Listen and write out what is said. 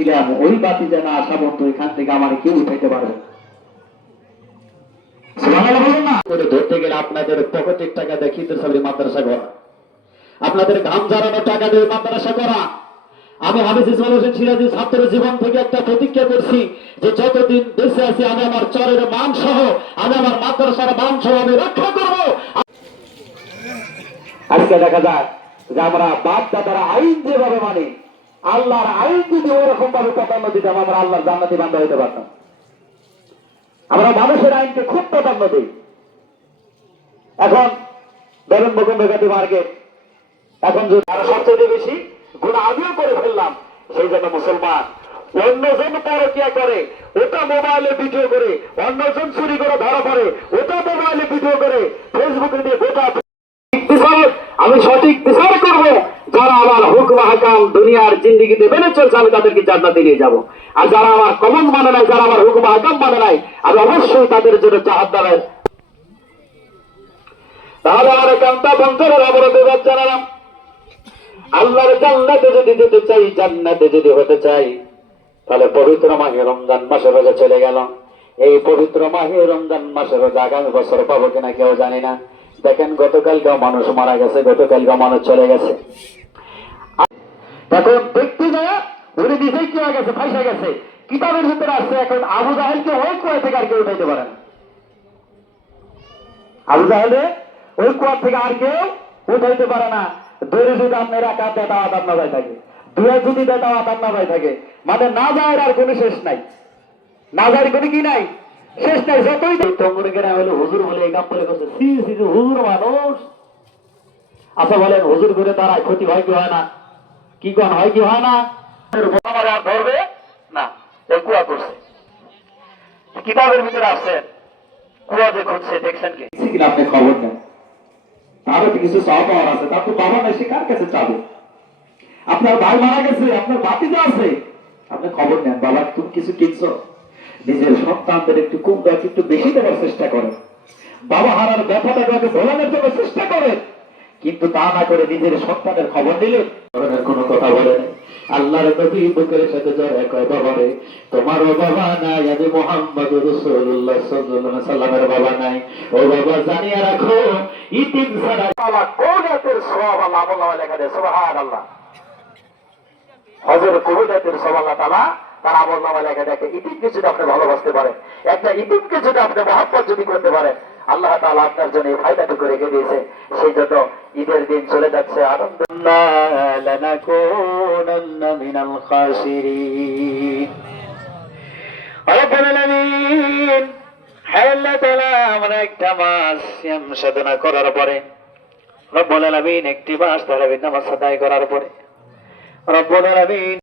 ছিলাম ওই বাতি যেন আসা বন্ধু, এখান থেকে আমার কেউ উঠাইতে পারে না। সুবহানাল্লাহ বলুন না। করে ধরতে গেলে আপনাদের পকেটের টাকা মাদ্রাসা করা আপনাদের ঘাম টাকা দিয়ে মাদ্রাসা করা। আমি হাফিজ ইসমাইল হোসেন সিরাজি ছাত্র জীবন থেকে একটা প্রতিজ্ঞা করছি যে যতদিন দেশে আছি, আমি আমার চরের মান সহ আমি আমার মাদ্রাসার মান সহ আমি রক্ষা করব। আজকে দেখা যায় যে আমরা বাপ দাদারা আইন যেভাবে মানে আল্লাহর আইন যদি ওরকম ভাবে প্রাধান্য দিতাম, আমরা আল্লাহর জান্নাতি বান্ধব হইতে পারতাম। আমরা মানুষের আইনকে খুব প্রাধান্য দিই। এখন বেরন বকুম্বেগাতি মার্কেট। এখন যদি আরও সবচেয়ে বেশি গুণা আমিও করে ফেললাম, সেই জন্য মুসলমান। অন্যজন পরকিয়া করে, ওটা মোবাইলে ভিডিও করে, অন্যজন চুরি করে, ধরা পড়ে, ওটা মোবাইলে ভিডিও করে, ফেসবুকে দিয়ে গোটা আমি সঠিক বিচার করব, যারা আমার হাকাম দুনিয়ার জিন্দিগিতে মেনে চলছে, আমি তাদেরকে জান্নাতে নিয়ে যাব। আর যারা আমার কমন মানে নাই, যারা আমার হুকম হাকাম মানে নাই, আমি অবশ্যই তাদের জন্য দেবেন তাহলে আমার কান্তা অবরোধ আল্লাহর জান্নাতে যদি যেতে চাই, জান্নাতে যদি হতে চাই, তাহলে পবিত্র মাহে রমজান মাসে রোজা চলে গেল। এই পবিত্র মাহে রমজান মাসে রোজা আগামী বছর পাবো কিনা কেউ জানি না। দেখেন, গতকালকেও মানুষ মারা গেছে, গতকালকেও মানুষ চলে গেছে। এখন দেখতে যায় উনি নিজেই কি হয়ে গেছে ফাইসা গেছে। কিতাবের ভিতরে আসছে, এখন আবু জাহেলকে ওই কুয়া থেকে আর কেউ উঠাইতে পারে না। আবু জাহেলে ওই কুয়ার থেকে আর কেউ উঠাইতে পারে না। দড়ি যদি আপনার একা দেতা আদার না যায় থাকে দুয়ে যদি দেতা আদার না যায় থাকে মানে না যায় আর কোনো শেষ নাই। না যায় কোনো কি নাই? শেষ নাই, যতই তঙ্গুরে কেনা হলো হুজুর বলে এই কাম করে করছে। সি সি হুজুর মানুষ। আচ্ছা বলেন, হুজুর করে তার ক্ষতি হয় কি হয় না? কি কোন হয় কি হয় না? ধরবে? না কুয়া করছে। কিতাবের ভিতরে আসছেন কুয়া যে খুঁজছে দেখছেন কি? আপনি খবর নেন কিছু আছে। তার তো সে কার কাছে চাবে। আপনার ভাই মারা গেছে, আপনার বাতিতে আছে। আপনি খবর নেন, বাবা, তুমি কিছু কিনছো? নিজের সন্তানদের একটু কম একটু বেশি দেওয়ার চেষ্টা করেন বাবা হারার ব্যথাটাকে ভোলানোর জন্য চেষ্টা করেন কিন্তু তা না করে নিজের সন্তানের খবর নিলে কোনো কথা বলে আল্লাহর নবী বুকের সাথে জড়ায় কয় বাবা রে তোমারও বাবা নাই, আমি মোহাম্মদ রসুল্লাহ সাল্লামের বাবা নাই। ও বাবা, জানিয়ে রাখো, ইতিম ছাড়া আল্লাহ কোন এতের সওয়াব আল্লাহ আমল লেখা দেয়? সুবহানাল্লাহ। হজর কবিরাতের সব আল্লাহ তালা তার আমল লেখা দেখে ইতিমকে যদি আপনি ভালোবাসতে পারেন, একটা ইতিমকে যদি আপনি মহাব্বত যদি করতে পারেন আল্লাহ তালা আপনার জন্য এই ফায়দাটুকু রেখে দিয়েছে সেই জন্য ঈদের দিন চলে যাচ্ছে। আনন্দ একটি মাস তারাবিন নামাজ আদায় করার পরে, রব্বুল আলমিন